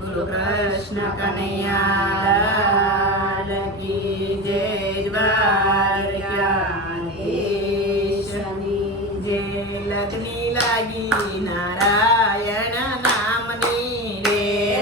બોલો કૃષ્ણ કનૈયા કી જય દ્વારકાધીશની જય લગ્ની લાગી નારાયણ નામની રે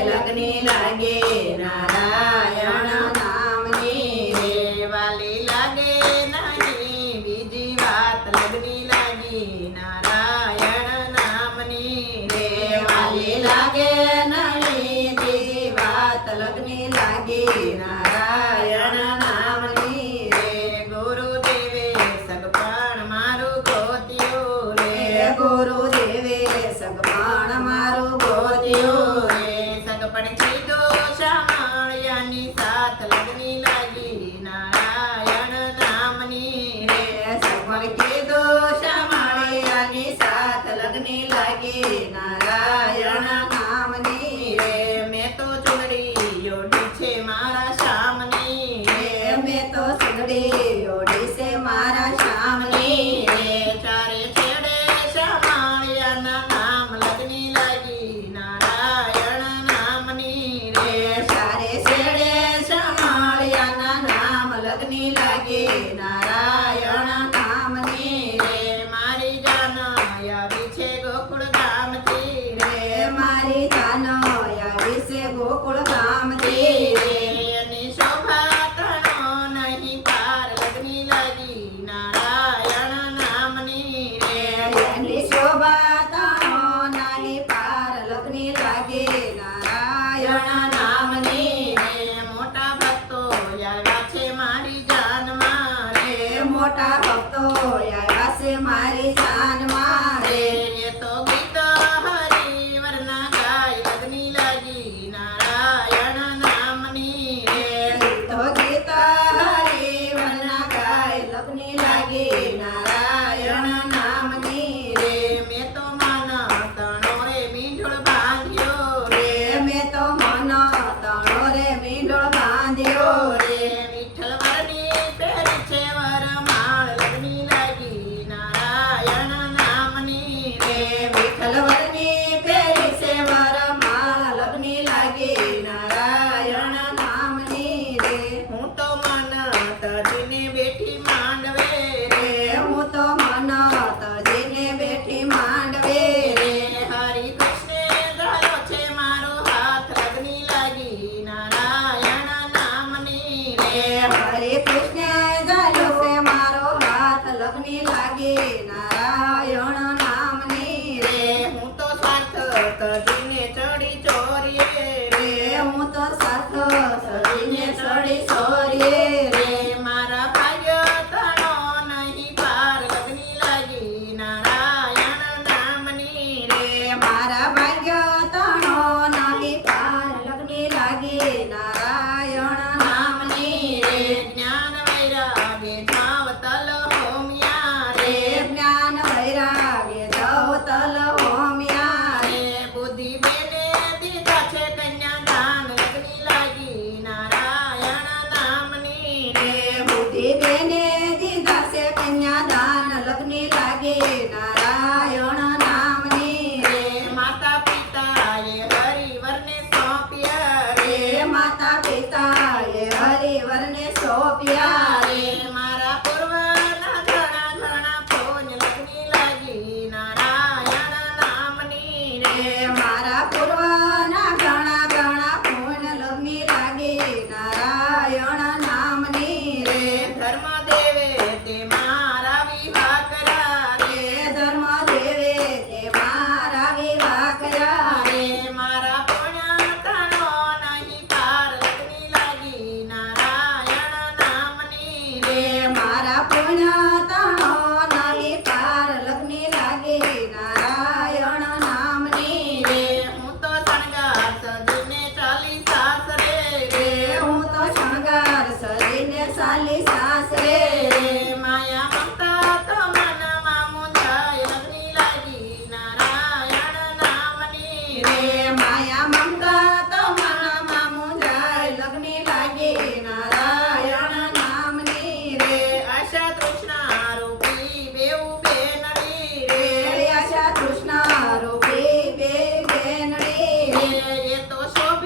લગ્ની લાગે નારાયણ નામની રે વાલી લાગે નહીં બીજી વાત લગ્ની લાગી નારાયણ નામની રે વાલી લાગે નહીં બીજી વાત લગ્ની લાગી નારાયણ નામની રે ગુરુદેવે સગપણ મારું ગોત્યું રે ગુરુદેવે સગપણ મારું ગોત્યું રે સગપણ કીધો શામળિયાની સાથ લગ્ની લાગી નારાયણ નામની રે સગપણ કીધો શામળિયાની સાથ લગ્ની લાગી નારાયણ નામની રે મેં તો ચુંદડી ઓઢી છે મારા શામની રે મેં તો ચુંદડી ઓઢી છે મારા શામની રે ચારે છેડે શામળિયાના નામ લગ્ની લાગી નારાયણ નામની રે ચારે છેડે શામળિયાના નામ લગ્ની લાગી નારાયણ નામની રે મારી જાન આવી છે ગોકુળ ધામથી રે મારી જાન આવી છે ગોકુળ ધામથી રે એની શોભા તણો નહીં પાર લગ્ની લાગી નારાયણ નામની રે એની શોભા તણો નહીં પાર લગ્ની લાગી નારાયણ નામની રે મોટા ભક્તો આવ્યા છે મારી જાનમાં રે મોટા ભક્તો આવ્યા છે મારી જાનમાં રે એ તો ગીત હરિવરના ગાય લગ્ની લાગી નારાયણ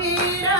વીર